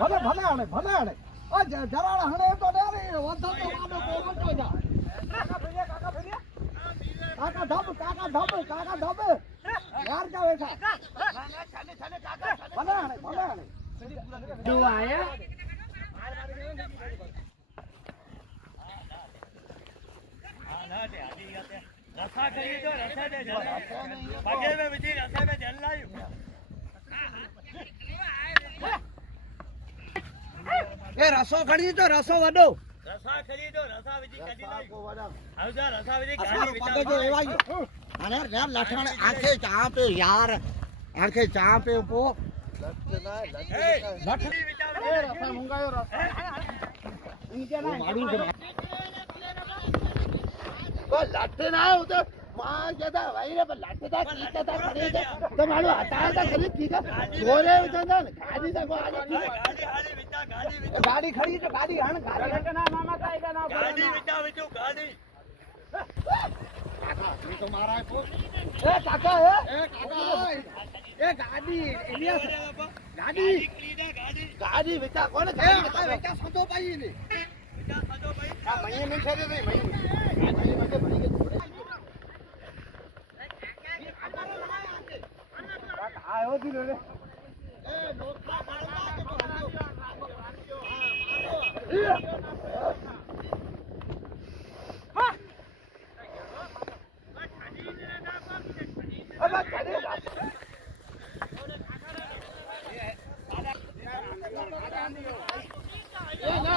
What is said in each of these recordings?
ભલે ભલે આણે ભલે આણે ઓ જરાણા હણે તો ને વધો તો આનો કોગટો જા કાકા ધબ યાર જાવ એઠા ભલે આણે જો આયા रसा करिए तो रसा दे बगे में विधि रसा में जल लायू ए रसो खरीदो रसो वडो रसा खरीदो रसा विधि कदी लायू आवजा रसा विधि गाड़ी विचार अरे यार लठण आंखे चा पे यार आंखे चा पे पो लठ विचार रसा मंगायो रसा इनके ना मारू लठ ना हो तो मां कहता भाई रे लठ था कीता था खरीद तो मारो हटाया था खरीद कीता गोरे उठंदा गाड़ी था गाड़ी खड़ी तो गाड़ी हण गाड़ी का नाम मामा का नाम गाड़ी विचा विचू गाड़ी काका ये तो मारा है ए काका ए गाड़ी इलियास गाड़ी गाड़ी विचा कौन गाड़ी विचा संतो पाई ने विचा संतो पाई हां मई में छरे रे मई में भरी के आयो दी रे ए नोटला मारवा के हां अब चले ये ना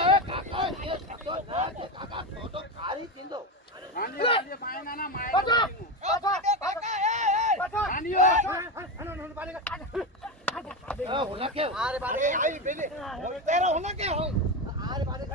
काका फोटो खारी किंदो नानी पाएना ना माए काका नानियो बाले का होना क्या अरे बाले आई बेले तेरा होना क्या हो अरे बाले